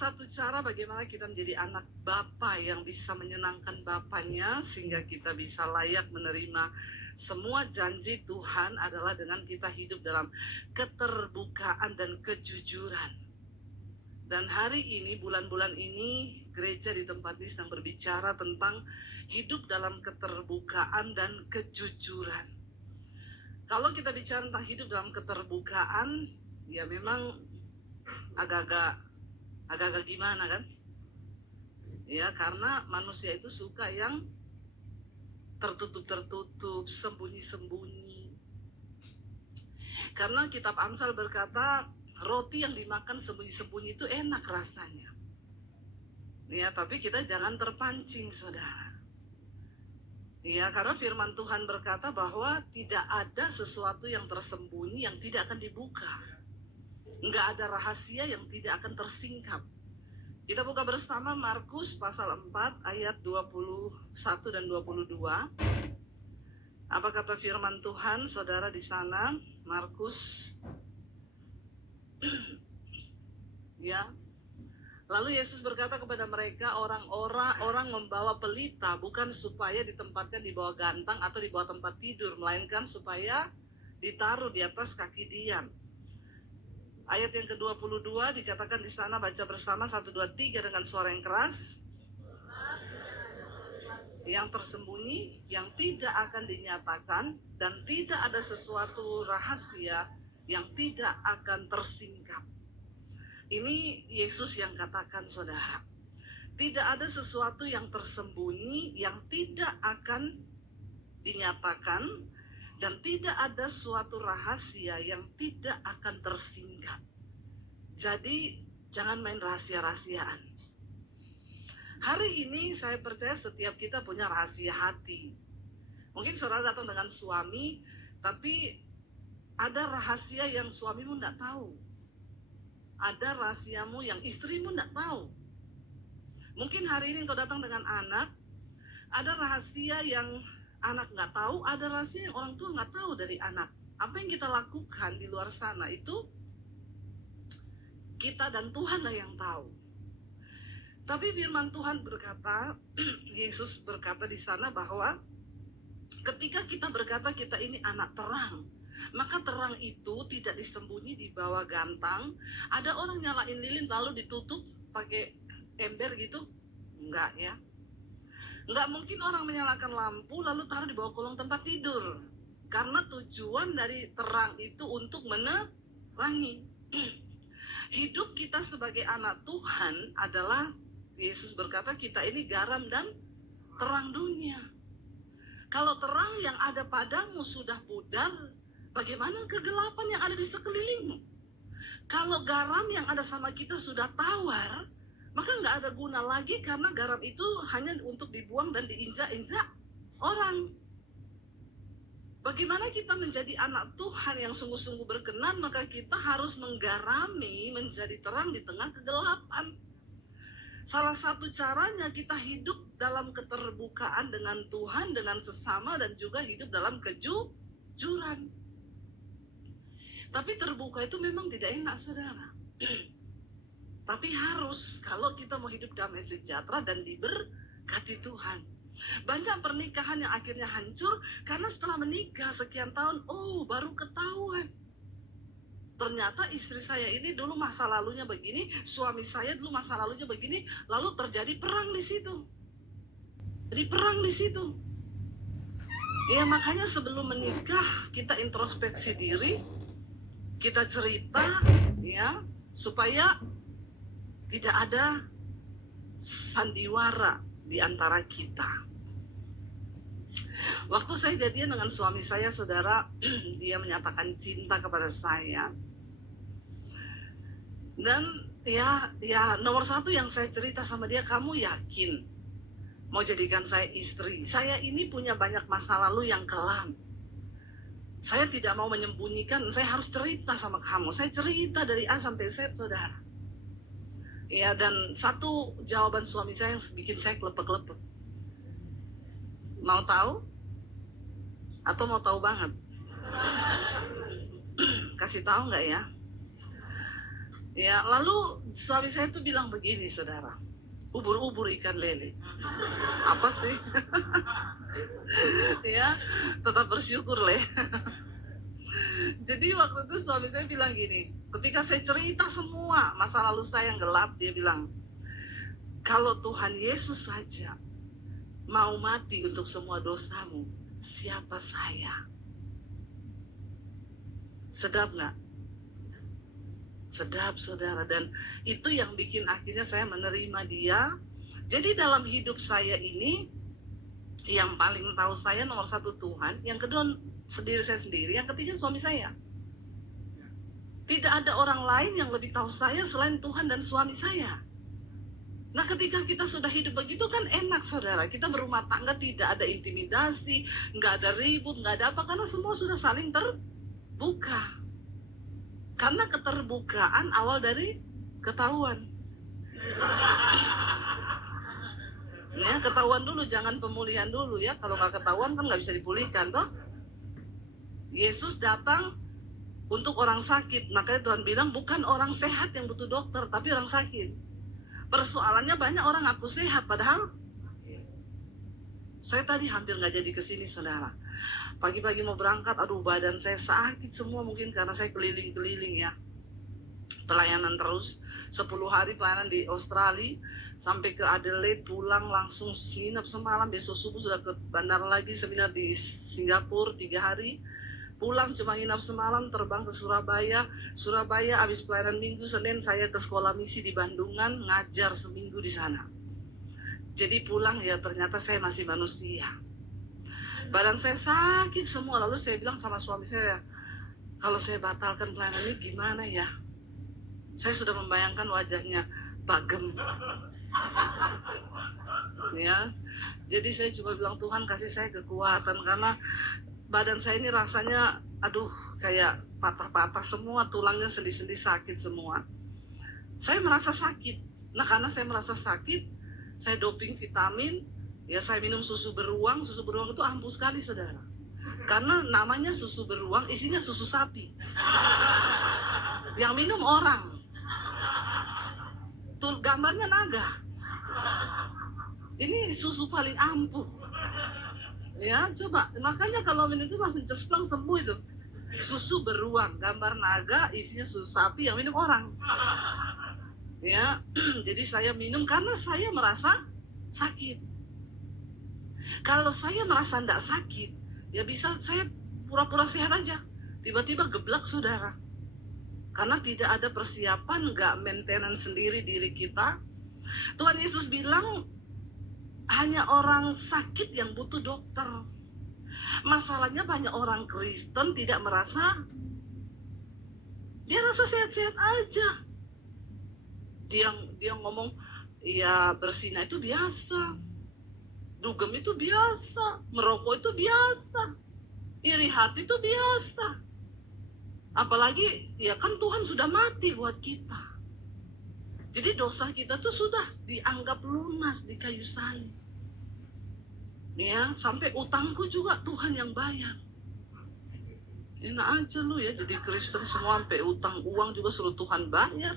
satu cara bagaimana kita menjadi anak Bapa yang bisa menyenangkan Bapaknya sehingga kita bisa layak menerima semua janji Tuhan adalah dengan kita hidup dalam keterbukaan dan kejujuran. Dan hari ini, bulan-bulan ini, gereja di tempat ini sedang berbicara tentang hidup dalam keterbukaan dan kejujuran. Kalau kita bicara tentang hidup dalam keterbukaan, ya memang agak-agak gimana kan? Ya, karena manusia itu suka yang tertutup-tertutup, sembunyi-sembunyi. Karena kitab Amsal berkata, roti yang dimakan sembunyi-sembunyi itu enak rasanya. Ya, tapi kita jangan terpancing, saudara. Ya, karena firman Tuhan berkata bahwa tidak ada sesuatu yang tersembunyi yang tidak akan dibuka. Enggak ada rahasia yang tidak akan tersingkap. Kita buka bersama Markus pasal 4 ayat 21 dan 22. Apa kata firman Tuhan, saudara di sana? Markus ya. Lalu Yesus berkata kepada mereka, orang membawa pelita bukan supaya ditempatkan di bawah gantang atau di bawah tempat tidur, melainkan supaya ditaruh di atas kaki dian. Ayat yang ke-22 dikatakan di sana, baca bersama 1, 2, 3 dengan suara yang keras. Yang tersembunyi, yang tidak akan dinyatakan, dan tidak ada sesuatu rahasia yang tidak akan tersingkap. Ini Yesus yang katakan, saudara. Tidak ada sesuatu yang tersembunyi yang tidak akan dinyatakan, dan tidak ada suatu rahasia yang tidak akan tersingkap. Jadi jangan main rahasia-rahasiaan. Hari ini saya percaya setiap kita punya rahasia hati. Mungkin saudara datang dengan suami, tapi ada rahasia yang suamimu tidak tahu. Ada rahasiamu yang istrimu tidak tahu. Mungkin hari ini kau datang dengan anak, ada rahasia yang anak nggak tahu, ada rahasia yang orang tua nggak tahu dari anak. Apa yang kita lakukan di luar sana itu kita dan Tuhan lah yang tahu. Tapi firman Tuhan berkata, Yesus berkata di sana bahwa ketika kita berkata kita ini anak terang, maka terang itu tidak disembunyi di bawah gantang. Ada orang nyalain lilin lalu ditutup pakai ember gitu? Enggak ya. Enggak mungkin orang menyalakan lampu lalu taruh di bawah kolong tempat tidur. Karena tujuan dari terang itu untuk menerangi. Hidup kita sebagai anak Tuhan adalah, Yesus berkata kita ini garam dan terang dunia. Kalau terang yang ada padamu sudah pudar, bagaimana kegelapan yang ada di sekelilingmu? Kalau garam yang ada sama kita sudah tawar, maka nggak ada guna lagi, karena garam itu hanya untuk dibuang dan diinjak-injak orang. Bagaimana kita menjadi anak Tuhan yang sungguh-sungguh berkenan, maka kita harus menggarami menjadi terang di tengah kegelapan. Salah satu caranya kita hidup dalam keterbukaan dengan Tuhan, dengan sesama, dan juga hidup dalam kejujuran. Tapi terbuka itu memang tidak enak, saudara. Tapi harus, kalau kita mau hidup damai sejahtera dan diberkati Tuhan. Banyak pernikahan yang akhirnya hancur karena setelah menikah sekian tahun, baru ketahuan. Ternyata istri saya ini dulu masa lalunya begini, suami saya dulu masa lalunya begini, lalu terjadi perang di situ. Jadi perang di situ. Ya makanya sebelum menikah kita introspeksi diri, kita cerita, ya, supaya tidak ada sandiwara di antara kita. Waktu saya jadian dengan suami saya, saudara, dia menyatakan cinta kepada saya. Dan ya nomor satu yang saya cerita sama dia, kamu yakin mau jadikan saya istri? Saya ini punya banyak masa lalu yang kelam. Saya tidak mau menyembunyikan, saya harus cerita sama kamu. Saya cerita dari A sampai Z, saudara. Ya, dan satu jawaban suami saya yang bikin saya kelepek-kelepek. Mau tahu? Atau mau tahu banget? Kasih tahu nggak ya? Ya, lalu suami saya tuh bilang begini, saudara. Ubur-ubur ikan lele. Apa sih? Ya, tetap bersyukur, Le. Jadi waktu itu suami saya bilang gini, ketika saya cerita semua masa lalu saya yang gelap, dia bilang, kalau Tuhan Yesus saja mau mati untuk semua dosamu, siapa saya? Sedap nggak? Sedap, saudara. Dan itu yang bikin akhirnya saya menerima dia. Jadi dalam hidup saya ini, yang paling tahu saya nomor satu Tuhan, yang kedua sendiri saya sendiri, yang ketiga suami saya. Tidak ada orang lain yang lebih tahu saya selain Tuhan dan suami saya. Nah, ketika kita sudah hidup begitu kan enak, saudara. Kita berumah tangga tidak ada intimidasi, nggak ada ribut, nggak ada apa, karena semua sudah saling terbuka. Karena keterbukaan awal dari ketahuan. Ya, ketahuan dulu, jangan pemulihan dulu ya. Kalau nggak ketahuan kan nggak bisa dipulihkan, toh. Yesus datang untuk orang sakit. Makanya Tuhan bilang bukan orang sehat yang butuh dokter, tapi orang sakit. Persoalannya banyak orang aku sehat, padahal saya tadi hampir nggak jadi kesini, saudara. Pagi-pagi mau berangkat, aduh badan saya sakit semua, mungkin karena saya keliling-keliling ya. Pelayanan terus, 10 hari pelayanan di Australia, sampai ke Adelaide, pulang langsung nginep semalam, besok subuh sudah ke bandara lagi, seminar di Singapura 3 hari. Pulang cuma nginap semalam, terbang ke Surabaya. Surabaya habis pelayanan minggu, Senin saya ke sekolah misi di Bandungan, ngajar seminggu di sana. Jadi pulang ya ternyata saya masih manusia. Badan saya sakit semua. Lalu saya bilang sama suami saya, kalau saya batalkan pelayanan ini gimana ya? Saya sudah membayangkan wajahnya Bagem. Ya, jadi saya coba bilang, Tuhan kasih saya kekuatan, karena badan saya ini rasanya aduh kayak patah-patah semua, tulangnya sendi-sendi sakit semua. Saya merasa sakit. Nah, karena saya merasa sakit, saya doping vitamin, ya saya minum susu beruang. Susu beruang itu ampuh sekali, saudara. Karena namanya susu beruang, isinya susu sapi. Yang minum orang. Tuh gambarnya naga. Ini susu paling ampuh. Ya, coba. Makanya kalau minum itu langsung cespleng sembuh itu. Susu beruang, gambar naga, isinya susu sapi, yang minum orang. Ya, jadi saya minum karena saya merasa sakit. Kalau saya merasa tidak sakit, ya bisa saya pura-pura sehat aja. Tiba-tiba geblak, saudara. Karena tidak ada persiapan, nggak maintenance sendiri diri kita. Tuhan Yesus bilang, hanya orang sakit yang butuh dokter. Masalahnya banyak orang Kristen tidak merasa, dia rasa sehat-sehat aja. Dia ngomong, ya bersinah itu biasa, dugem itu biasa, merokok itu biasa, iri hati itu biasa. Apalagi ya kan Tuhan sudah mati buat kita. Jadi dosa kita tuh sudah dianggap lunas di kayu salib. Ya, sampai utangku juga Tuhan yang bayar. Enak aja lu ya jadi Kristen semua, sampai utang uang juga suruh Tuhan bayar.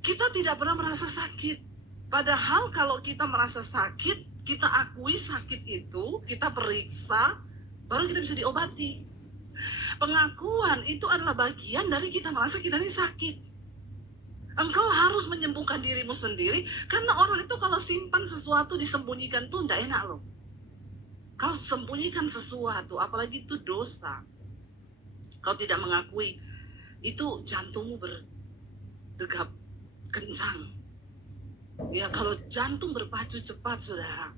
Kita tidak pernah merasa sakit. Padahal kalau kita merasa sakit, kita akui sakit itu, kita periksa, baru kita bisa diobati. Pengakuan itu adalah bagian dari kita merasa kita ini sakit. Engkau harus menyembuhkan dirimu sendiri, karena orang itu kalau simpan sesuatu disembunyikan tuh tidak enak loh. Kau sembunyikan sesuatu, apalagi itu dosa. Kau tidak mengakui, itu jantungmu berdegap kencang. Ya, kalau jantung berpacu cepat, saudara,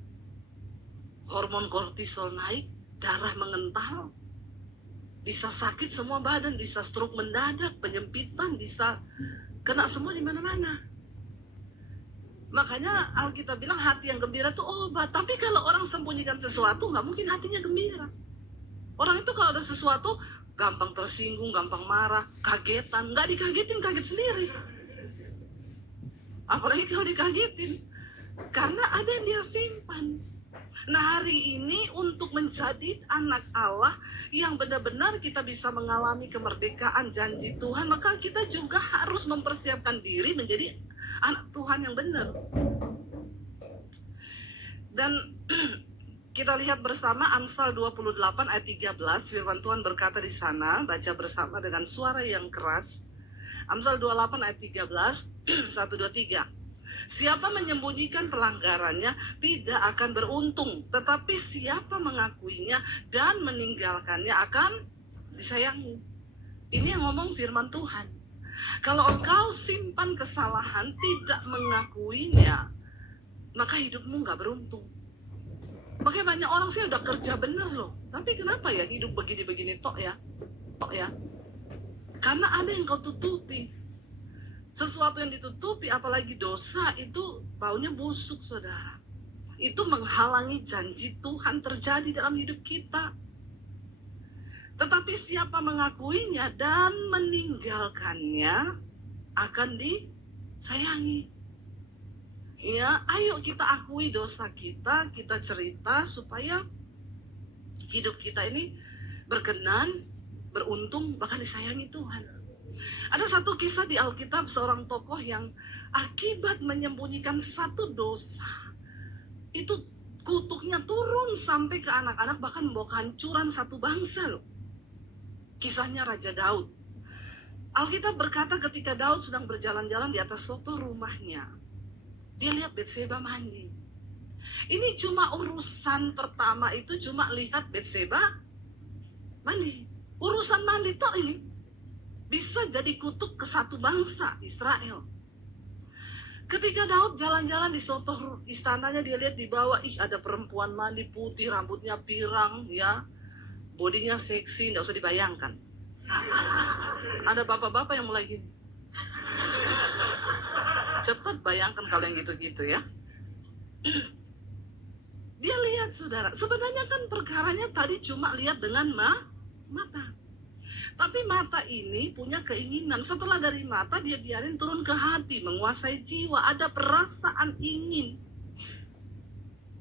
hormon kortisol naik, darah mengental, bisa sakit semua badan, bisa stroke mendadak, penyempitan, bisa kena semua di mana-mana. Makanya Alkitab bilang hati yang gembira itu obat. Tapi kalau orang sembunyikan sesuatu, nggak mungkin hatinya gembira. Orang itu kalau ada sesuatu, gampang tersinggung, gampang marah, kagetan. Nggak dikagetin, kaget sendiri. Apalagi kalau dikagetin. Karena ada yang dia simpan. Nah, hari ini untuk menjadi anak Allah yang benar-benar kita bisa mengalami kemerdekaan janji Tuhan, maka kita juga harus mempersiapkan diri menjadi anak Tuhan yang benar. Dan kita lihat bersama Amsal 28 ayat 13, firman Tuhan berkata di sana, baca bersama dengan suara yang keras. Amsal 28 ayat 13, 1, 2, 3. Siapa menyembunyikan pelanggarannya tidak akan beruntung, tetapi siapa mengakuinya dan meninggalkannya akan disayangi. Ini yang ngomong firman Tuhan. Kalau engkau simpan kesalahan, tidak mengakuinya, maka hidupmu nggak beruntung. Makanya banyak orang sih udah kerja bener loh, tapi kenapa ya hidup begini-begini tok ya? Karena ada yang kau tutupi. Sesuatu yang ditutupi, apalagi dosa, itu baunya busuk, saudara. Itu menghalangi janji Tuhan terjadi dalam hidup kita. Tetapi siapa mengakuinya dan meninggalkannya akan disayangi. Ya, ayo kita akui dosa kita, kita cerita supaya hidup kita ini berkenan, beruntung, bahkan disayangi Tuhan. Ada satu kisah di Alkitab, seorang tokoh yang akibat menyembunyikan satu dosa, itu kutuknya turun sampai ke anak-anak, bahkan membawa kehancuran satu bangsa loh. Kisahnya Raja Daud. Alkitab berkata ketika Daud sedang berjalan-jalan di atas suatu rumahnya, dia lihat Batseba mandi. Ini cuma urusan pertama, itu cuma lihat Batseba mandi. Urusan mandi toh ini bisa jadi kutuk ke satu bangsa, Israel. Ketika Daud jalan-jalan di suatu istananya, dia lihat di bawah, ada perempuan mandi putih, rambutnya pirang, ya, bodinya seksi, nggak usah dibayangkan. Ada bapak-bapak yang mulai gini. Cepat bayangkan kalau yang gitu-gitu ya. Dia lihat, saudara, sebenarnya kan perkaranya tadi cuma lihat dengan mata. Tapi mata ini punya keinginan. Setelah dari mata, dia biarin turun ke hati, menguasai jiwa. Ada perasaan ingin.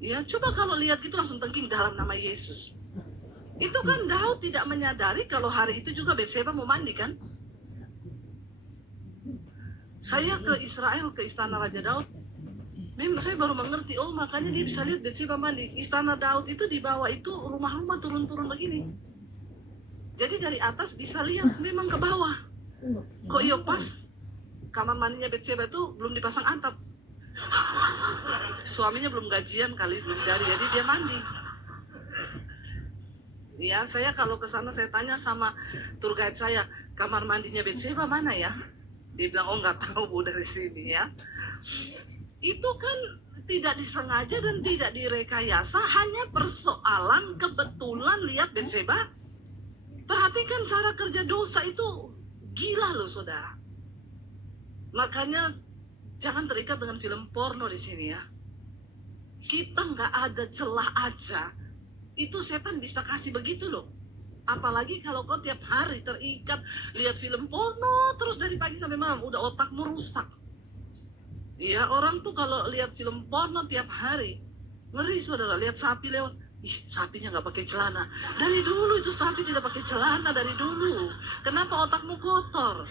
Ya, coba kalau lihat gitu langsung tengking dalam nama Yesus. Itu kan Daud tidak menyadari kalau hari itu juga Batseba mau mandi kan? Saya ke Israel, ke istana Raja Daud. Memang saya baru mengerti, oh makanya dia bisa lihat Batseba mandi. Istana Daud itu di bawah itu rumah-rumah turun-turun begini. Jadi dari atas bisa lihat memang ke bawah. Kok iya pas kamar mandinya Batseba itu belum dipasang atap. Suaminya belum gajian kali, belum jadi dia mandi. Ya, saya kalau ke sana saya tanya sama tour guide saya, kamar mandinya Batseba mana ya? Dia bilang, oh nggak tahu Bu, dari sini ya. Itu kan tidak disengaja dan tidak direkayasa, hanya persoalan kebetulan lihat Batseba. Perhatikan cara kerja dosa itu gila loh, saudara. Makanya jangan terikat dengan film porno di sini ya. Kita nggak ada celah aja, itu setan bisa kasih begitu loh. Apalagi kalau kau tiap hari terikat lihat film porno terus dari pagi sampai malam, udah otakmu rusak. Ya, orang tuh kalau lihat film porno tiap hari, ngeri, saudara. Lihat sapi lewat, sapinya nggak pakai celana. Dari dulu itu sapi tidak pakai celana, dari dulu. Kenapa otakmu kotor?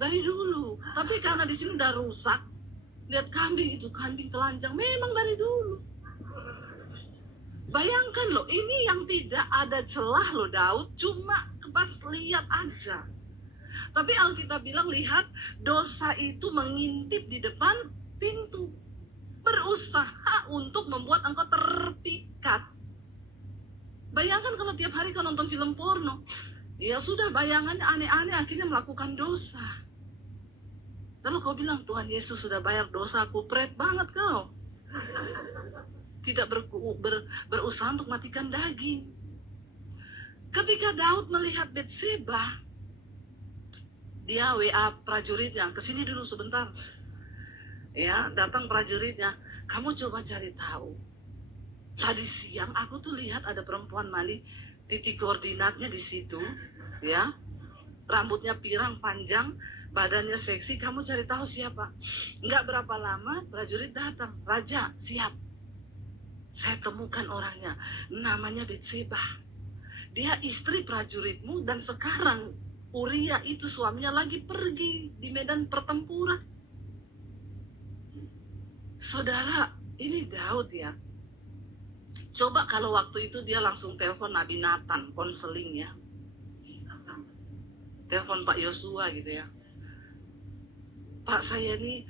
Dari dulu. Tapi karena di sini udah rusak. Lihat kambing, itu kambing telanjang, memang dari dulu. Bayangkan loh, ini yang tidak ada celah loh Daud, cuma pas lihat aja. Tapi Alkitab bilang, lihat, dosa itu mengintip di depan pintu, berusaha untuk membuat engkau terpikat. Bayangkan kalau tiap hari kau nonton film porno, ya sudah, bayangannya aneh-aneh, akhirnya melakukan dosa. Lalu kau bilang, Tuhan Yesus sudah bayar dosa, aku, pret banget kau. Tidak berusaha untuk matikan daging. Ketika Daud melihat Batseba, dia WA prajuritnya, kesini dulu sebentar. Ya, datang prajuritnya, kamu coba cari tahu. Tadi siang aku tuh lihat ada perempuan mandi, titik koordinatnya di situ, ya. Rambutnya pirang panjang, badannya seksi, kamu cari tahu siapa. Nggak berapa lama prajurit datang, Raja siap. Saya temukan orangnya, namanya Betseba. Dia istri prajuritmu dan sekarang Uria itu suaminya lagi pergi di medan pertempuran. Saudara, ini Daud ya. Coba kalau waktu itu dia langsung telepon Nabi Nathan, konseling ya. Telepon Pak Yosua gitu ya. Pak, saya nih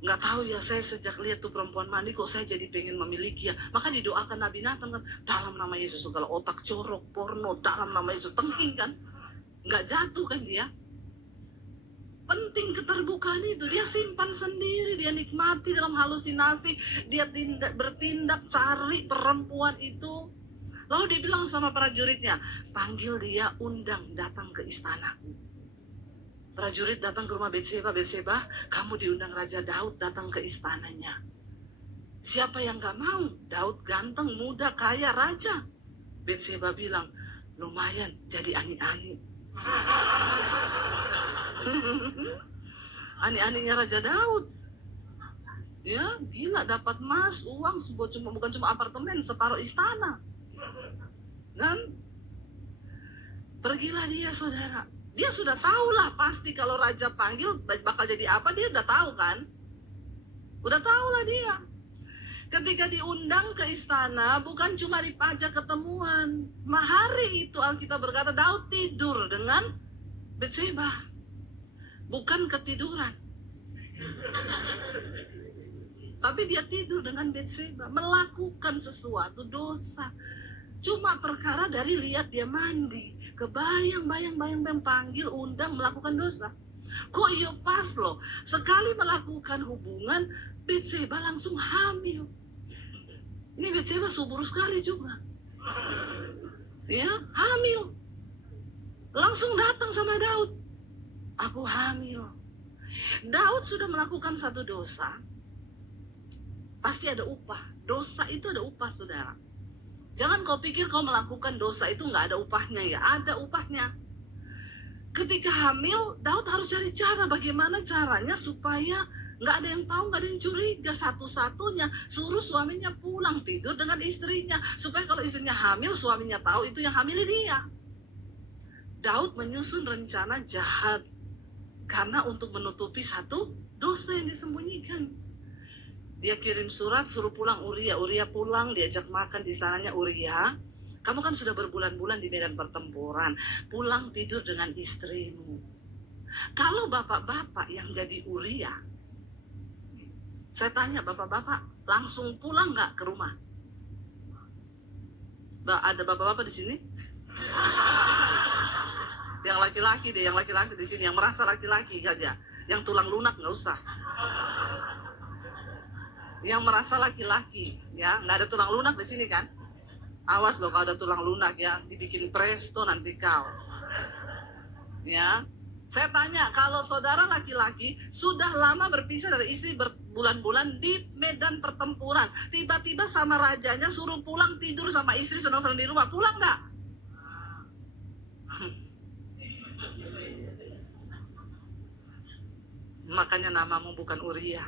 nggak tahu ya, saya sejak lihat tuh perempuan mandi kok saya jadi pengen memiliki ya. Maka didoakan Nabi Nathan kan, dalam nama Yesus segala otak corok, porno, dalam nama Yesus, tengking kan. Nggak jatuh kan dia. Penting keterbukaan itu, dia simpan sendiri, dia nikmati dalam halusinasi, dia bertindak cari perempuan itu. Lalu dia bilang sama prajuritnya, panggil dia, undang datang ke istanaku. Prajurit datang ke rumah Betseba, Betseba, kamu diundang Raja Daud datang ke istananya. Siapa yang gak mau? Daud ganteng, muda, kaya, raja. Betseba bilang, lumayan jadi ani-ani. Ani-aninya Raja Daud. Ya, gila, dapat emas, uang, bukan cuma apartemen, separuh istana. Dan pergilah dia, saudara. Dia sudah tahu lah pasti kalau raja panggil bakal jadi apa, dia udah tahu kan. Udah tahu lah dia. Ketika diundang ke istana, bukan cuma dipajak ketemuan. Hari itu Alkitab berkata Daud tidur dengan Betseba. Bukan ketiduran. Tapi dia tidur dengan Betseba, melakukan sesuatu dosa. Cuma perkara dari lihat dia mandi, kebayang-bayang panggil, undang, melakukan dosa. Kok iya pas loh, sekali melakukan hubungan, Betseba langsung hamil. Ini Betseba subur sekali juga. Ya, hamil. Langsung datang sama Daud. Aku hamil. Daud sudah melakukan satu dosa. Pasti ada upah. Dosa itu ada upah, saudara. Jangan kau pikir kau melakukan dosa itu nggak ada upahnya ya. Ada upahnya. Ketika hamil, Daud harus cari cara. Bagaimana caranya supaya nggak ada yang tahu, nggak ada yang curiga. Satu-satunya suruh suaminya pulang tidur dengan istrinya. Supaya kalau istrinya hamil, suaminya tahu itu yang hamil dia. Daud menyusun rencana jahat. Karena untuk menutupi satu dosa yang disembunyikan. Dia kirim surat, suruh pulang Uria. Uria pulang, diajak makan di istananya Uria. Kamu kan sudah berbulan-bulan di medan pertempuran. Pulang tidur dengan istrimu. Kalau bapak-bapak yang jadi Uria, saya tanya bapak-bapak, langsung pulang nggak ke rumah? Ada bapak-bapak di sini? Yang laki-laki deh, yang laki-laki di sini, yang merasa laki-laki saja, yang tulang lunak nggak usah. Yang merasa laki-laki, ya nggak ada tulang lunak di sini kan? Awas loh kalau ada tulang lunak ya, dibikin presto nanti kau. Ya, saya tanya, kalau saudara laki-laki sudah lama berpisah dari istri berbulan-bulan di medan pertempuran, tiba-tiba sama rajanya suruh pulang tidur sama istri senang-senang di rumah, pulang nggak? Makanya namamu bukan Uria.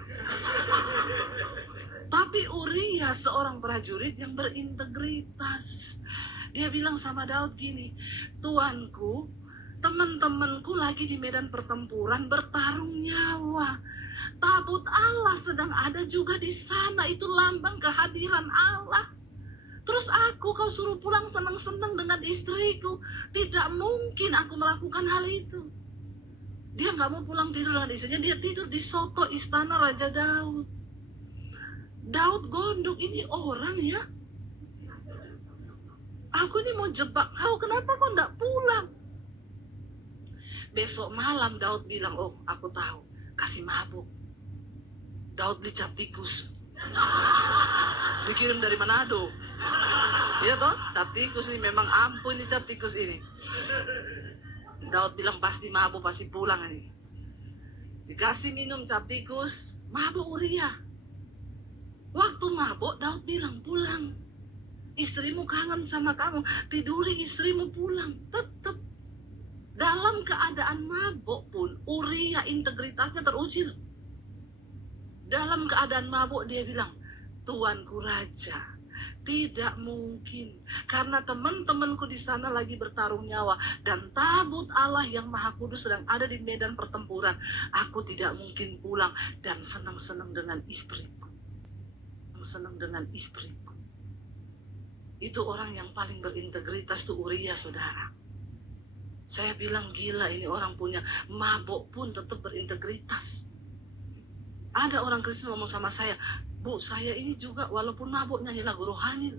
Tapi Uria seorang prajurit yang berintegritas. Dia bilang sama Daud gini, Tuanku, teman-temanku lagi di medan pertempuran bertarung nyawa. Tabut Allah sedang ada juga di sana, itu lambang kehadiran Allah. Terus kau suruh pulang senang-senang dengan istriku. Tidak mungkin aku melakukan hal itu. Dia nggak mau pulang tidur dengan istrinya, dia tidur di soto istana Raja Daud. Daud gondok, ini orang ya. Aku ini mau jebak kau, kenapa kau nggak pulang? Besok malam Daud bilang, oh aku tahu, kasih mabuk. Daud beli cap tikus. Dikirim dari Manado. Iya toh, cap tikus ini memang ampun ini cap tikus ini. Daud bilang pasti mabuk, pasti pulang ini. Dikasih minum cap tikus, mabuk Uria. Waktu mabuk Daud bilang pulang. Istrimu kangen sama kamu, tiduri istrimu pulang. Tetap dalam keadaan mabuk pun Uria integritasnya teruji. Dalam keadaan mabuk dia bilang, Tuanku Raja, Tidak mungkin, karena teman-temanku di sana lagi bertarung nyawa dan tabut Allah yang Maha Kudus sedang ada di medan pertempuran. Aku tidak mungkin pulang dan senang-senang dengan istriku. Senang dengan istriku. Itu orang yang paling berintegritas tuh Uria, saudara. Saya bilang gila ini orang punya, mabok pun tetap berintegritas. Ada orang Kristen ngomong sama saya, Bu, saya ini juga walaupun mabuk nyanyi lagu rohani.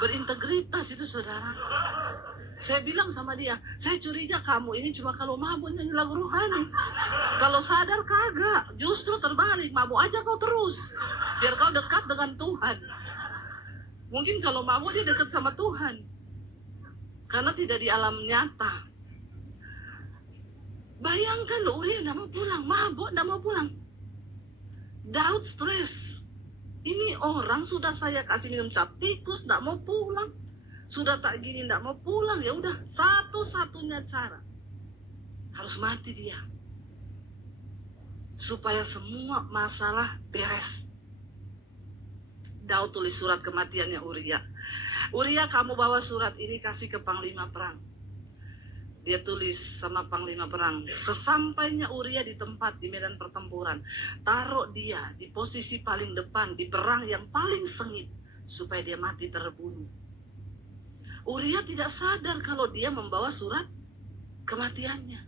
Berintegritas itu, saudara. Saya bilang sama dia, saya curiga kamu ini cuma kalau mabuk nyanyi lagu rohani. Kalau sadar kagak, justru terbalik, mabuk aja kau terus. Biar kau dekat dengan Tuhan. Mungkin kalau mabuk dia dekat sama Tuhan. Karena tidak di alam nyata. Bayangkan loh, Uria gak mau pulang, mabuk gak mau pulang. Daud stres. Ini orang sudah saya kasih minum cap tikus, gak mau pulang. Sudah tak gini gak mau pulang, ya udah satu-satunya cara harus mati dia. Supaya semua masalah beres. Daud tulis surat kematiannya Uria. Uria, kamu bawa surat ini kasih ke panglima perang. Dia tulis sama panglima perang, sesampainya Uria di tempat di medan pertempuran, taruh dia di posisi paling depan di perang yang paling sengit supaya dia mati terbunuh. Uria tidak sadar kalau dia membawa surat kematiannya.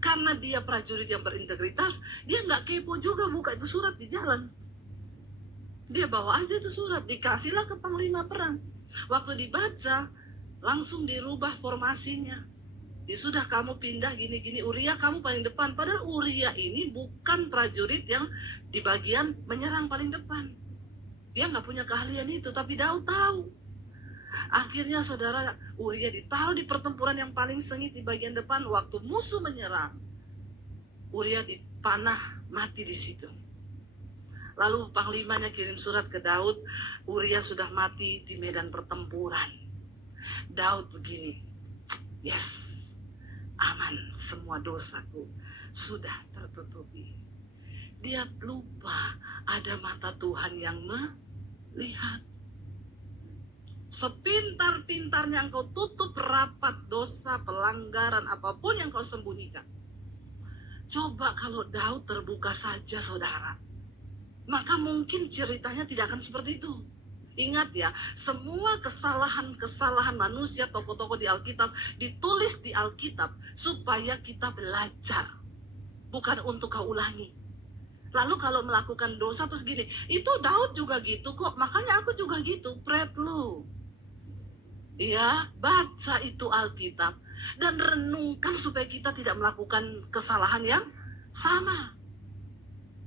Karena dia prajurit yang berintegritas, dia nggak kepo juga buka itu surat di jalan. Dia bawa aja itu surat, dikasihlah ke panglima perang. Waktu dibaca, langsung dirubah formasinya. Ya sudah, kamu pindah gini-gini, Uria kamu paling depan. Padahal Uria ini bukan prajurit yang di bagian menyerang paling depan. Dia nggak punya keahlian itu, tapi Daud tahu. Akhirnya saudara, Uria ditaruh di pertempuran yang paling sengit di bagian depan. Waktu musuh menyerang, Uria dipanah mati di situ. Lalu panglimanya kirim surat ke Daud, Uria sudah mati di medan pertempuran. Daud begini, yes, aman, semua dosaku sudah tertutupi. Dia lupa ada mata Tuhan yang melihat. Sepintar-pintarnya engkau tutup rapat dosa, pelanggaran, apapun yang kau sembunyikan. Coba kalau Daud terbuka saja, saudara, maka mungkin ceritanya tidak akan seperti itu. Ingat ya, semua kesalahan-kesalahan manusia, tokoh-tokoh di Alkitab, ditulis di Alkitab supaya kita belajar. Bukan untuk kau ulangi. Lalu kalau melakukan dosa terus gini, itu Daud juga gitu kok, makanya aku juga gitu, pret lu. Ya, baca itu Alkitab dan renungkan supaya kita tidak melakukan kesalahan yang sama.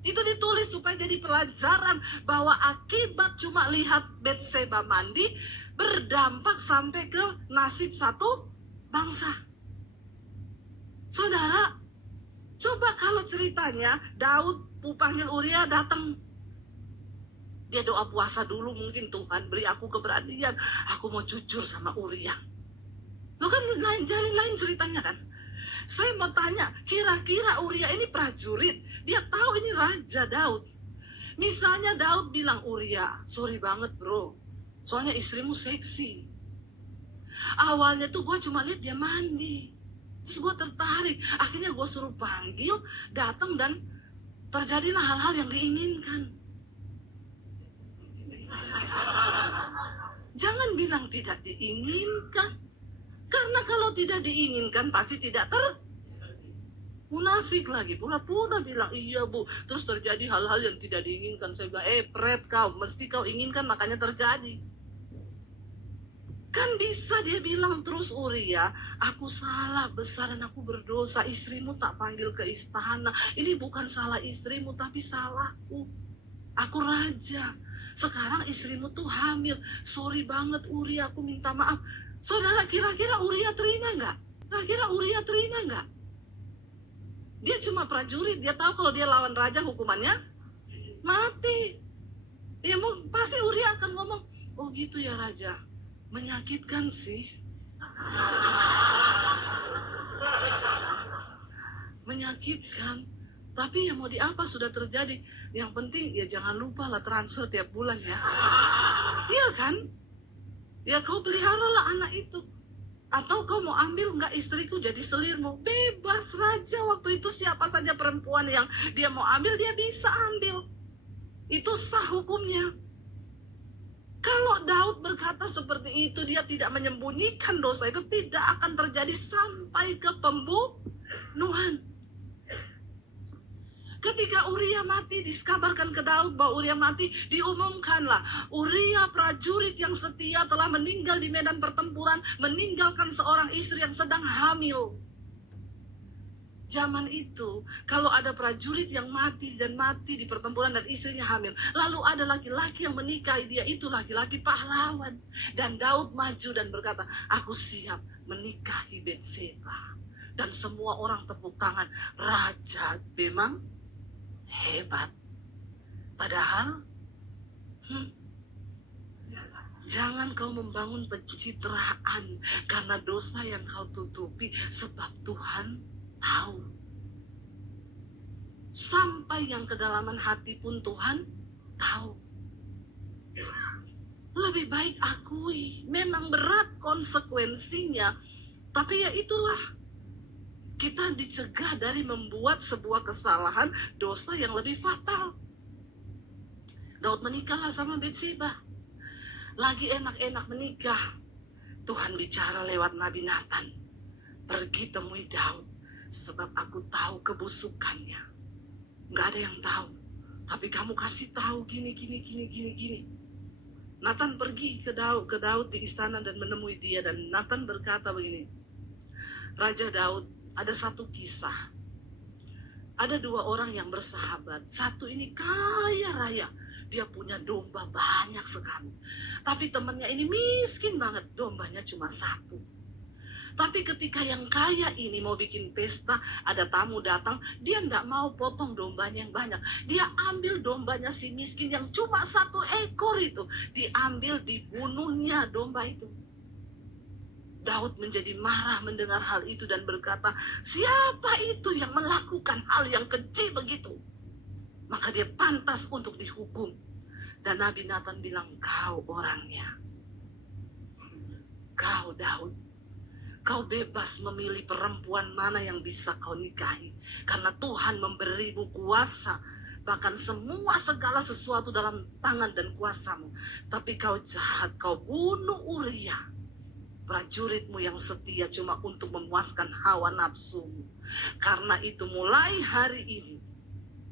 Itu ditulis supaya jadi pelajaran bahwa akibat cuma lihat Betseba mandi berdampak sampai ke nasib satu bangsa. Saudara, coba kalau ceritanya Daud panggil Uria datang. Dia doa puasa dulu, mungkin Tuhan beri aku keberanian, aku mau jujur sama Uria. Lo kan lain ceritanya kan. Saya mau tanya, kira-kira Uria ini prajurit, dia tahu ini Raja Daud. Misalnya Daud bilang, Uria, sorry banget bro, soalnya istrimu seksi. Awalnya tuh gue cuma lihat dia mandi, terus gue tertarik. Akhirnya gue suruh panggil, datang dan terjadilah hal-hal yang diinginkan. Jangan bilang tidak diinginkan. Karena kalau tidak diinginkan pasti tidak munafik lagi, pura-pura bilang iya bu, terus terjadi hal-hal yang tidak diinginkan. Saya bilang, pret kau, mesti kau inginkan makanya terjadi. Kan bisa dia bilang terus Uria, aku salah besar dan aku berdosa, istrimu tak panggil ke istana. Ini bukan salah istrimu tapi salahku. Aku raja, sekarang istrimu tuh hamil. Sorry banget Uria, aku minta maaf. Saudara, kira-kira Uria terima nggak? Kira-kira Uria terima nggak? Dia cuma prajurit, dia tahu kalau dia lawan raja hukumannya mati. Ya pasti Uria akan ngomong, oh gitu ya raja, menyakitkan sih. Menyakitkan, Tapi yang mau diapa sudah terjadi. Yang penting ya jangan lupa lah transfer tiap bulan ya. Iya kan? Ya kau peliharalah anak itu. Atau kau mau ambil, enggak istriku jadi selirmu. Bebas raja, waktu itu siapa saja perempuan yang dia mau ambil, dia bisa ambil. Itu sah hukumnya. Kalau Daud berkata seperti itu, dia tidak menyembunyikan dosa itu, tidak akan terjadi sampai ke pembunuhan. Ketika Uria mati, dikabarkan ke Daud bahwa Uria mati, diumumkanlah Uria prajurit yang setia telah meninggal di medan pertempuran, meninggalkan seorang istri yang sedang hamil. Zaman itu, kalau ada prajurit yang mati di pertempuran dan istrinya hamil, lalu ada laki-laki yang menikahi dia, itu laki-laki pahlawan. Dan Daud maju dan berkata, aku siap menikahi Betseba. Dan semua orang tepuk tangan, raja memang hebat. Padahal jangan kau membangun pencitraan karena dosa yang kau tutupi, sebab Tuhan tahu. Sampai yang kedalaman hati pun Tuhan tahu. Lebih baik akui, memang berat konsekuensinya, tapi ya itulah, kita dicegah dari membuat sebuah kesalahan, dosa yang lebih fatal. Daud menikahlah sama Betseba. Lagi enak-enak menikah, Tuhan bicara lewat Nabi Nathan. Pergi temui Daud, sebab aku tahu kebusukannya. Gak ada yang tahu, tapi kamu kasih tahu gini. Nathan pergi ke Daud di istana dan menemui dia. Dan Nathan berkata begini, Raja Daud, ada satu kisah. Ada dua orang yang bersahabat. Satu ini kaya raya. Dia punya domba banyak sekali. Tapi temannya ini miskin banget. Dombanya cuma satu. Tapi ketika yang kaya ini mau bikin pesta, ada tamu datang, dia tidak mau potong dombanya yang banyak. Dia ambil dombanya si miskin yang cuma satu ekor itu. Diambil, dibunuhnya domba itu. Daud menjadi marah mendengar hal itu dan berkata, siapa itu yang melakukan hal yang keji begitu? Maka dia pantas untuk dihukum. Dan Nabi Nathan bilang, kau orangnya. Kau Daud, kau bebas memilih perempuan mana yang bisa kau nikahi. Karena Tuhan memberimu kuasa, bahkan semua segala sesuatu dalam tangan dan kuasamu. Tapi kau jahat, kau bunuh Uria, prajuritmu yang setia cuma untuk memuaskan hawa nafsumu. Karena itu mulai hari ini,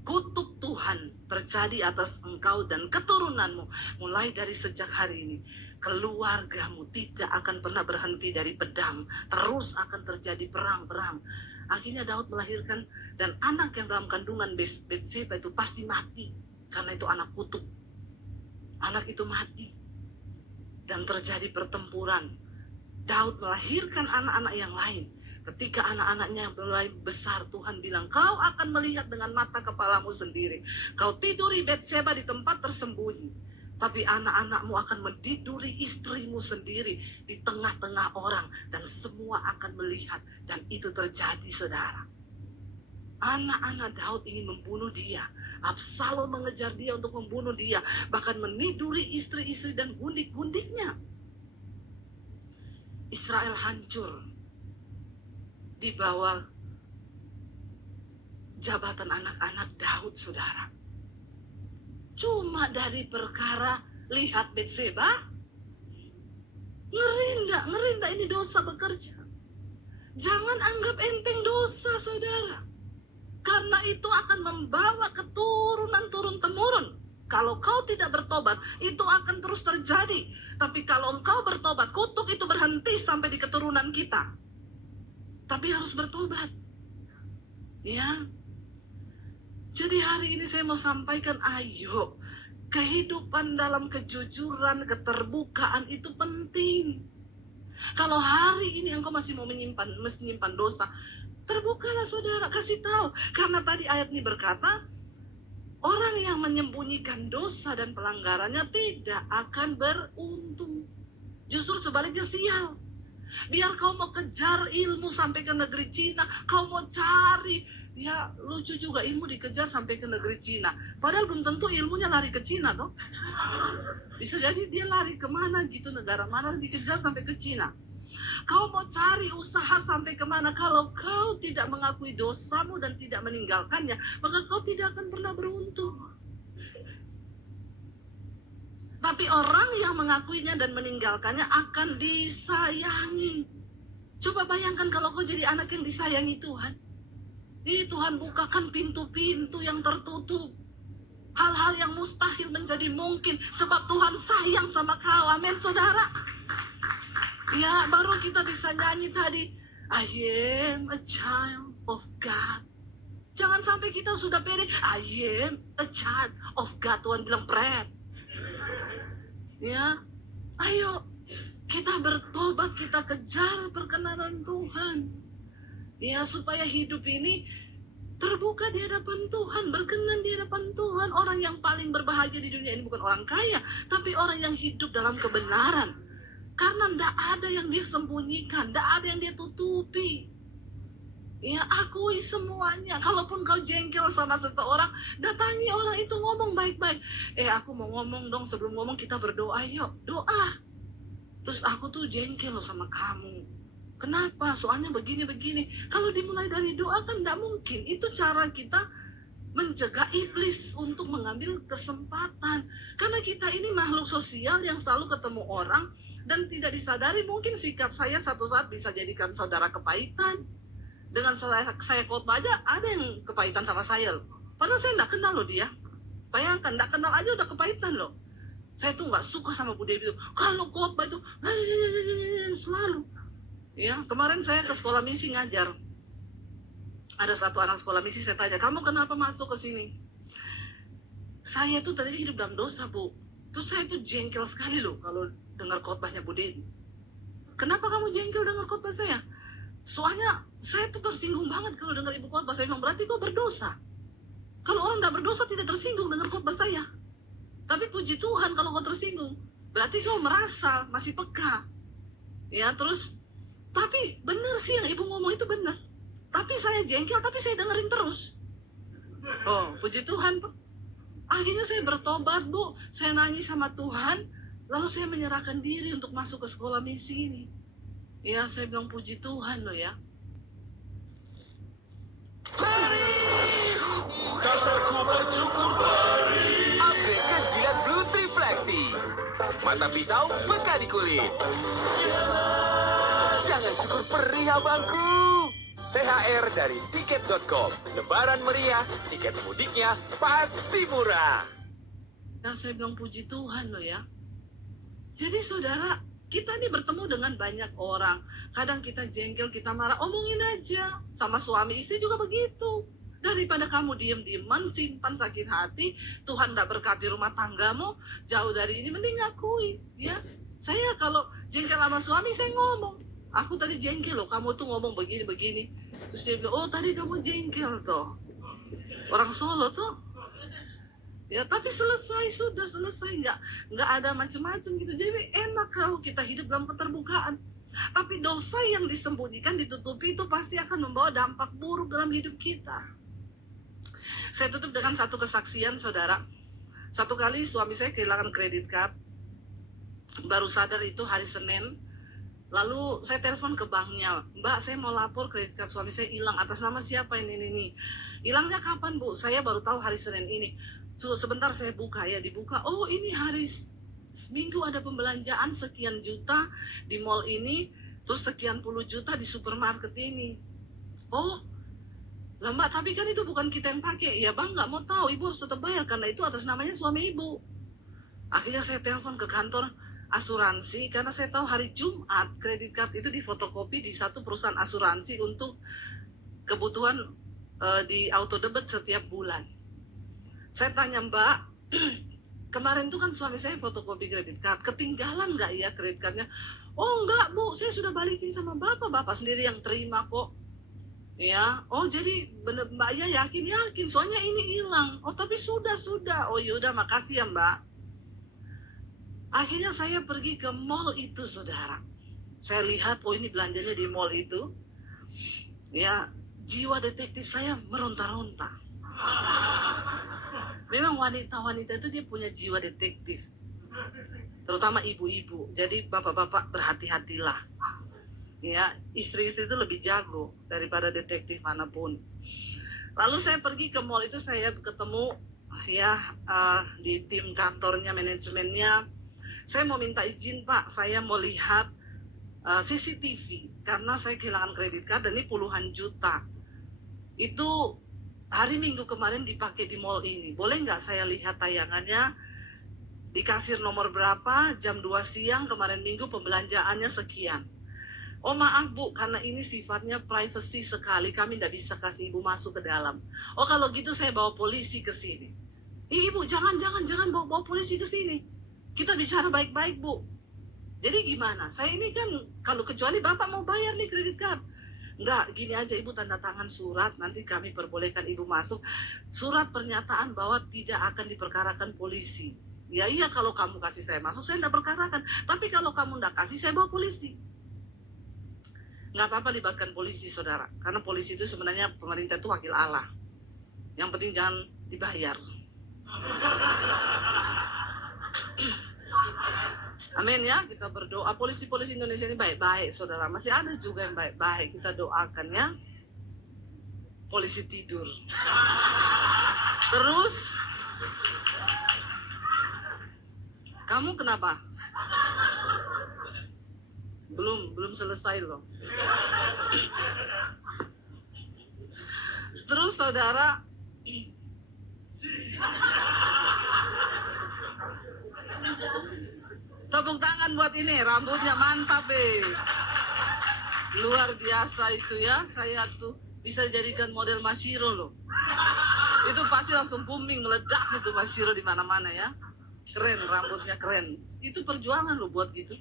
kutuk Tuhan terjadi atas engkau dan keturunanmu. Mulai dari sejak hari ini, keluargamu tidak akan pernah berhenti dari pedang. Terus akan terjadi perang-perang. Akhirnya Daud melahirkan, dan anak yang dalam kandungan Betseba itu pasti mati. Karena itu anak kutuk. Anak itu mati. Dan terjadi pertempuran. Daud melahirkan anak-anak yang lain. Ketika anak-anaknya mulai besar, Tuhan bilang, kau akan melihat dengan mata kepalamu sendiri. Kau tiduri Betseba di tempat tersembunyi. Tapi anak-anakmu akan meniduri istrimu sendiri di tengah-tengah orang. Dan semua akan melihat. Dan itu terjadi, saudara. Anak-anak Daud ingin membunuh dia. Absalom mengejar dia untuk membunuh dia. Bahkan meniduri istri-istri dan gundik-gundiknya. Israel hancur di bawah jabatan anak-anak Daud, saudara. Cuma dari perkara lihat Betseba, ngeri enggak ini dosa bekerja. Jangan anggap enteng dosa, saudara. Karena itu akan membawa keturunan turun-temurun. Kalau kau tidak bertobat, itu akan terus terjadi. Tapi kalau engkau bertobat, kutuk itu berhenti sampai di keturunan kita. Tapi harus bertobat. Ya. Jadi hari ini saya mau sampaikan, ayo. Kehidupan dalam kejujuran, keterbukaan itu penting. Kalau hari ini engkau masih mau menyimpan dosa, terbukalah, saudara, kasih tahu. Karena tadi ayat ini berkata, orang yang menyembunyikan dosa dan pelanggarannya tidak akan beruntung. Justru sebaliknya sial. Biar kau mau kejar ilmu sampai ke negeri Cina, kau mau cari Ya lucu juga, ilmu dikejar sampai ke negeri Cina. Padahal belum tentu ilmunya lari ke Cina toh. Bisa jadi dia lari kemana gitu, negara mana dikejar sampai ke Cina. Kau mau cari usaha sampai kemana, kalau kau tidak mengakui dosamu dan tidak meninggalkannya, maka kau tidak akan pernah beruntung. Tapi orang yang mengakuinya dan meninggalkannya akan disayangi. Coba bayangkan kalau kau jadi anak yang disayangi Tuhan. Tuhan bukakan pintu-pintu yang tertutup. Hal-hal yang mustahil menjadi mungkin. Sebab Tuhan sayang sama kau. Amin saudara. Ya baru kita bisa nyanyi tadi. I am a child of God. Jangan sampai kita sudah pede. I am a child of God. Tuhan bilang pret. Ya, ayo kita bertobat, kita kejar perkenanan Tuhan. Ya supaya hidup ini terbuka di hadapan Tuhan, berkenan di hadapan Tuhan. Orang yang paling berbahagia di dunia ini bukan orang kaya, tapi orang yang hidup dalam kebenaran. Karena tidak ada yang dia sembunyikan, tidak ada yang dia tutupi. Ya akui semuanya. Kalaupun kau jengkel sama seseorang, datangi orang itu, ngomong baik-baik. Aku mau ngomong dong, sebelum ngomong kita berdoa yuk. Doa. Terus aku tuh jengkel loh sama kamu. Kenapa? Soalnya begini-begini. Kalau dimulai dari doa kan tidak mungkin. Itu cara kita mencegah iblis untuk mengambil kesempatan. Karena kita ini makhluk sosial yang selalu ketemu orang dan tidak disadari mungkin sikap saya satu saat bisa jadikan saudara kepahitan. Dengan saya khotbah aja ada yang kepahitan sama saya loh. Padahal saya tidak kenal loh dia. Bayangkan, tidak kenal aja udah kepahitan loh. Saya tuh nggak suka sama budaya itu. Kalau khotbah itu selalu. Ya, kemarin saya ke sekolah misi ngajar. Ada satu anak sekolah misi, saya tanya, kamu kenapa masuk ke sini? Saya tuh tadi hidup dalam dosa, Bu. Terus saya tuh jengkel sekali loh kalau dengar khotbahnya Bu Dedi. Kenapa kamu jengkel dengar khotbah saya? Soalnya saya tuh tersinggung banget kalau dengar ibu khotbah. Saya bilang, berarti kau berdosa. Kalau orang tidak berdosa tidak tersinggung dengar khotbah saya. Tapi puji Tuhan kalau kau tersinggung, berarti kau merasa masih peka. Ya, terus tapi benar sih yang ibu ngomong itu benar. Tapi saya jengkel, tapi saya dengerin terus. Oh, puji Tuhan, Pak. Akhirnya saya bertobat, Bu. Saya nangis sama Tuhan. Lalu saya menyerahkan diri untuk masuk ke sekolah misi ini. Ya, saya bilang puji Tuhan loh ya. Dasarku bercukur pari. Upgrade ke jilat Blue Trifleksi. Mata pisau, peka di kulit. Jangan cukur perih abangku. THR dari tiket.com. Lebaran meriah, tiket mudiknya pasti murah. Nah, saya bilang puji Tuhan loh ya. Jadi saudara, kita ini bertemu dengan banyak orang. Kadang kita jengkel, kita marah, omongin aja. Sama suami istri juga begitu. Daripada kamu diem-dieman, simpan sakit hati, Tuhan tidak berkati rumah tanggamu, jauh dari ini, mending ngakui. Ya, saya kalau jengkel sama suami, saya ngomong. Aku tadi jengkel loh, kamu tuh ngomong begini-begini. Terus dia bilang, oh tadi kamu jengkel tuh. Orang Solo tuh. Ya tapi selesai, sudah selesai. Nggak ada macam-macam gitu. Jadi enak kalau kita hidup dalam keterbukaan. Tapi dosa yang disembunyikan, ditutupi itu pasti akan membawa dampak buruk dalam hidup kita. Saya tutup dengan satu kesaksian saudara. Satu kali suami saya kehilangan kredit card. Baru sadar itu hari Senin. Lalu saya telepon ke banknya, Mbak saya mau lapor kredit card suami saya hilang, atas nama siapa ini. Hilangnya kapan Bu? Saya baru tahu hari Senin ini. Sebentar saya buka ya, dibuka. Oh ini hari Minggu ada pembelanjaan sekian juta di mall ini, terus sekian puluh juta di supermarket ini. Oh, lah Mbak tapi kan itu bukan kita yang pakai. Ya Bang nggak mau tahu, Ibu harus tetap bayar karena itu atas namanya suami Ibu. Akhirnya saya telepon ke kantor asuransi karena saya tahu hari Jumat kredit card itu difotokopi di satu perusahaan asuransi untuk kebutuhan di auto debit setiap bulan. Saya tanya Mbak, kemarin tuh kan suami saya fotokopi kredit card, ketinggalan nggak ya kredit cardnya? Oh enggak Bu, saya sudah balikin sama bapak sendiri yang terima kok. Ya, oh jadi bener Mbak ya yakin, soalnya ini hilang. Oh tapi sudah. Oh yaudah makasih ya Mbak. Akhirnya saya pergi ke mall itu saudara. Saya lihat, oh ini belanjanya di mall itu. Ya, jiwa detektif saya meronta-ronta. Memang wanita-wanita itu dia punya jiwa detektif, terutama ibu-ibu. Jadi bapak-bapak berhati-hatilah. Ya, istri-istri itu lebih jago daripada detektif manapun. Lalu saya pergi ke mall itu, saya ketemu di tim kantornya, manajemennya. Saya mau minta izin, Pak, saya mau lihat CCTV karena saya kehilangan kredit card dan ini puluhan juta. Itu hari Minggu kemarin dipakai di mall ini. Boleh nggak saya lihat tayangannya? Di kasir nomor berapa, jam 2 siang kemarin Minggu, pembelanjaannya sekian. Oh maaf Bu, karena ini sifatnya privacy sekali, kami tidak bisa kasih Ibu masuk ke dalam. Oh kalau gitu saya bawa polisi ke sini. Ibu jangan bawa polisi ke sini. Kita bicara baik-baik Bu. Jadi gimana? Saya ini kan, kalau kecuali Bapak mau bayar nih kredit card. Enggak, gini aja Ibu tanda tangan surat, nanti kami perbolehkan Ibu masuk. Surat pernyataan bahwa tidak akan diperkarakan polisi. Ya iya, kalau kamu kasih saya masuk, saya tidak perkarakan. Tapi kalau kamu tidak kasih, saya bawa polisi. Nggak apa-apa libatkan polisi, saudara. Karena polisi itu sebenarnya pemerintah itu wakil Allah. Yang penting jangan dibayar. Amin ya, kita berdoa. Polisi-polisi Indonesia ini baik-baik, saudara. Masih ada juga yang baik-baik. Kita doakan ya. Polisi tidur. Terus, kamu kenapa? Belum selesai loh. Terus saudara, tepuk tangan buat ini, rambutnya mantap luar biasa itu ya. Saya tuh bisa jadikan model Mashiro loh. Itu pasti langsung booming, meledak itu Mashiro di mana-mana ya. Keren, rambutnya keren. Itu perjuangan loh buat gitu.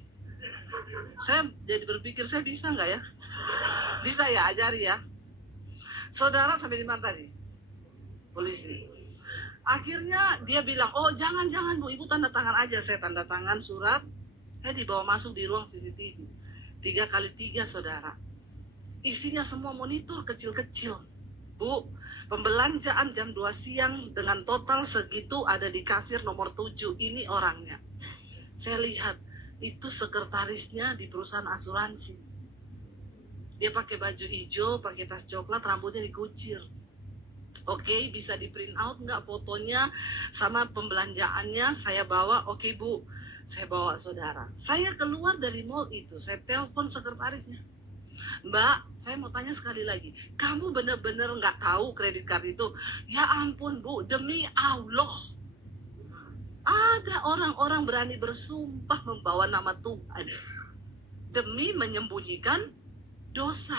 Saya jadi berpikir, saya bisa nggak ya? Bisa ya, ajari ya. Saudara sampai di mana tadi? Polisi. Akhirnya dia bilang, oh jangan Bu, Ibu tanda tangan aja. Saya tanda tangan surat, saya dibawa masuk di ruang CCTV. 3x3 saudara. Isinya semua monitor kecil-kecil. Bu, pembelanjaan jam 2 siang dengan total segitu ada di kasir nomor 7. Ini orangnya. Saya lihat, itu sekretarisnya di perusahaan asuransi. Dia pakai baju hijau, pakai tas coklat, rambutnya dikucir. Oke, bisa di print out nggak fotonya sama pembelanjaannya? Saya bawa. Oke Bu, saya bawa saudara. Saya keluar dari mall itu, saya telepon sekretarisnya. Mbak, saya mau tanya sekali lagi, kamu bener-bener nggak tahu kredit card itu? Ya ampun Bu, demi Allah. Ada orang-orang berani bersumpah membawa nama Tuhan demi menyembunyikan dosa.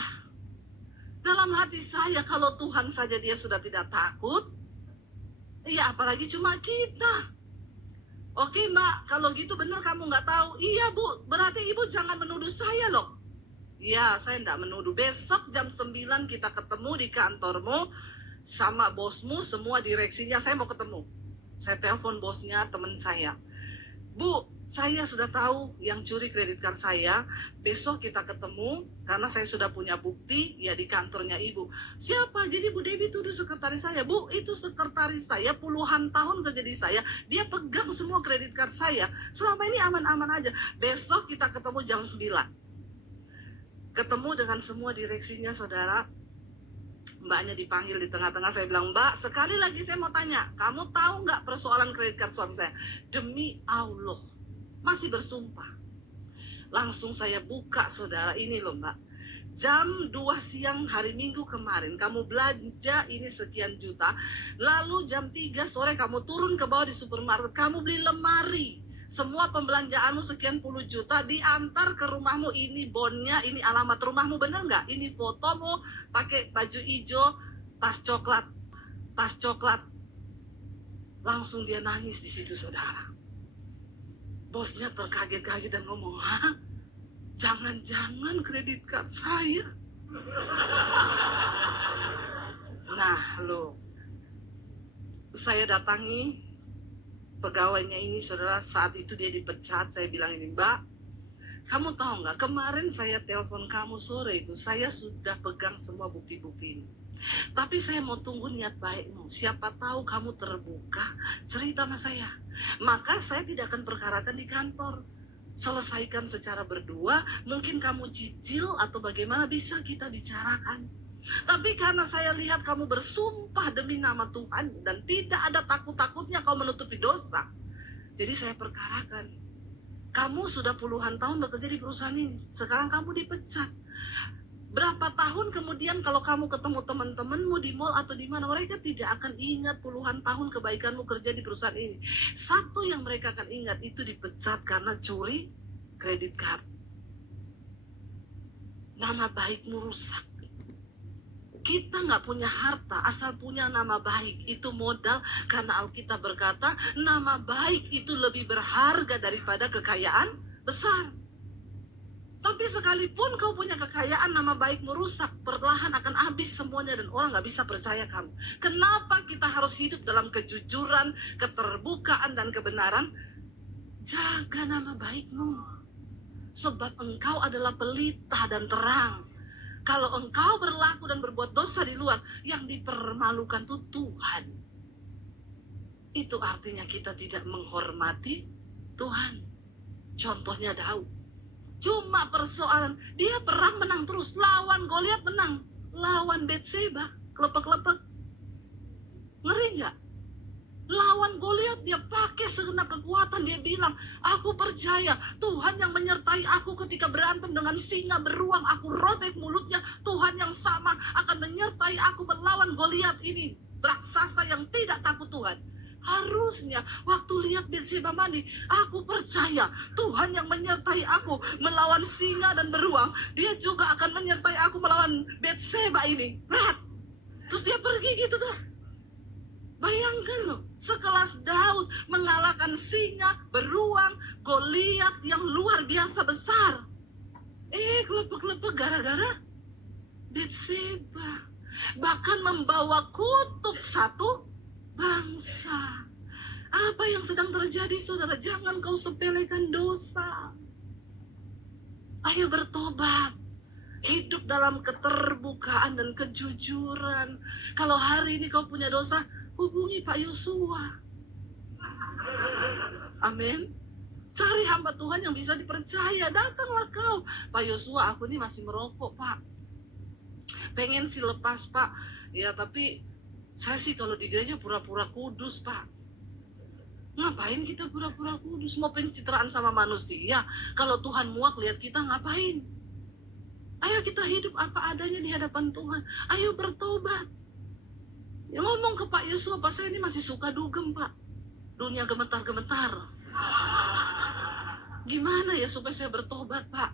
Dalam hati saya, kalau Tuhan saja dia sudah tidak takut, ya apalagi cuma kita. Oke Mbak, kalau gitu benar kamu nggak tahu. Iya Bu, berarti Ibu jangan menuduh saya loh. Iya, saya tidak menuduh. Besok jam 9 kita ketemu di kantormu sama bosmu, semua direksinya, saya mau ketemu. Saya telepon bosnya, teman saya. Bu, saya sudah tahu yang curi kredit card saya. Besok kita ketemu, karena saya sudah punya bukti, ya di kantornya Ibu. Siapa? Jadi Bu Debbie tuduh sekretaris saya. Bu, itu sekretaris saya puluhan tahun kerja di saya. Dia pegang semua kredit card saya. Selama ini aman-aman aja. Besok kita ketemu jam 9. Ketemu dengan semua direksinya, saudara. Mbaknya dipanggil di tengah-tengah, saya bilang, Mbak, sekali lagi saya mau tanya, kamu tahu nggak persoalan kredit card suami saya? Demi Allah, masih bersumpah. Langsung saya buka, saudara, ini loh Mbak. Jam 2 siang hari Minggu kemarin, kamu belanja ini sekian juta, lalu jam 3 sore kamu turun ke bawah di supermarket, kamu beli lemari. Semua pembelanjaanmu sekian puluh juta diantar ke rumahmu, ini bonnya, ini alamat rumahmu, bener nggak? Ini fotomu pakai baju hijau, tas coklat. Langsung dia nangis di situ, saudara. Bosnya terkaget-kaget dan ngomong, hah? Jangan-jangan kredit card saya. Nah, loh, saya datangi pegawainya ini, saudara. Saat itu dia dipecat. Saya bilang ini, Mbak, kamu tahu nggak, kemarin saya telepon kamu sore itu, saya sudah pegang semua bukti-bukti ini. Tapi saya mau tunggu niat baikmu. Siapa tahu kamu terbuka, cerita sama saya. Maka saya tidak akan perkarakan di kantor. Selesaikan secara berdua, mungkin kamu cicil atau bagaimana bisa kita bicarakan. Tapi karena saya lihat kamu bersumpah demi nama Tuhan dan tidak ada takut-takutnya kau menutupi dosa, jadi saya perkarakan. Kamu sudah puluhan tahun bekerja di perusahaan ini, sekarang kamu dipecat. Berapa tahun kemudian kalau kamu ketemu teman-temanmu di mall atau di mana, mereka tidak akan ingat puluhan tahun kebaikanmu kerja di perusahaan ini. Satu yang mereka akan ingat itu dipecat karena curi kredit card. Nama baikmu rusak. Kita nggak punya harta, asal punya nama baik. Itu modal, karena Alkitab berkata, nama baik itu lebih berharga daripada kekayaan besar. Tapi sekalipun kau punya kekayaan, nama baikmu rusak, perlahan akan habis semuanya dan orang nggak bisa percaya kamu. Kenapa kita harus hidup dalam kejujuran, keterbukaan, dan kebenaran? Jaga nama baikmu. Sebab engkau adalah pelita dan terang. Kalau engkau berlaku dan berbuat dosa di luar, yang dipermalukan itu Tuhan. Itu artinya kita tidak menghormati Tuhan. Contohnya Daud. Cuma persoalan, dia perang menang terus. Lawan Goliat menang. Lawan Betseba, kelepek-kelepek. Ngeri nggak? Lawan Goliat dia pakai segenap kekuatan. Dia bilang, aku percaya Tuhan yang menyertai aku ketika berantem dengan singa beruang. Aku robek mulutnya. Tuhan yang sama akan menyertai aku melawan Goliat ini. Raksasa yang tidak takut Tuhan. Harusnya waktu lihat Betseba mandi, aku percaya Tuhan yang menyertai aku melawan singa dan beruang, dia juga akan menyertai aku melawan Betseba ini. Berat. Terus dia pergi gitu tuh. Bayangkan loh, sekelas Daud mengalahkan singa, beruang, Goliat yang luar biasa besar. Kelepek-kelepek gara-gara Betseba. Bahkan membawa kutuk satu bangsa. Apa yang sedang terjadi, saudara? Jangan kau sepelekan dosa. Ayo bertobat. Hidup dalam keterbukaan dan kejujuran. Kalau hari ini kau punya dosa, hubungi Pak Yosua. Amin. Cari hamba Tuhan yang bisa dipercaya. Datanglah kau. Pak Yosua, aku ini masih merokok, Pak. Pengen sih lepas, Pak. Ya, tapi saya sih kalau di gereja pura-pura kudus, Pak. Ngapain kita pura-pura kudus? Mau pencitraan sama manusia. Kalau Tuhan muak lihat kita, ngapain? Ayo kita hidup apa adanya di hadapan Tuhan. Ayo bertobat. Ya, ngomong ke Pak Yosua, Pak, saya ini masih suka dugem, Pak. Dunia gemetar-gemetar. Gimana ya supaya saya bertobat, Pak?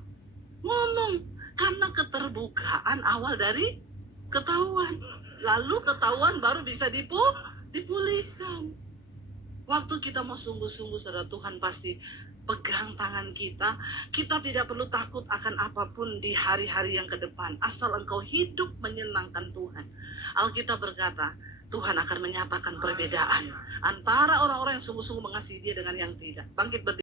Ngomong. Karena keterbukaan awal dari ketahuan. Lalu ketahuan baru bisa dipulihkan. Waktu kita mau sungguh-sungguh, saudara, Tuhan pasti pegang tangan kita. Kita tidak perlu takut akan apapun di hari-hari yang ke depan. Asal engkau hidup menyenangkan Tuhan. Alkitab berkata, Tuhan akan menyatakan perbedaan antara orang-orang yang sungguh-sungguh mengasihi Dia dengan yang tidak. Bangkit berdiri.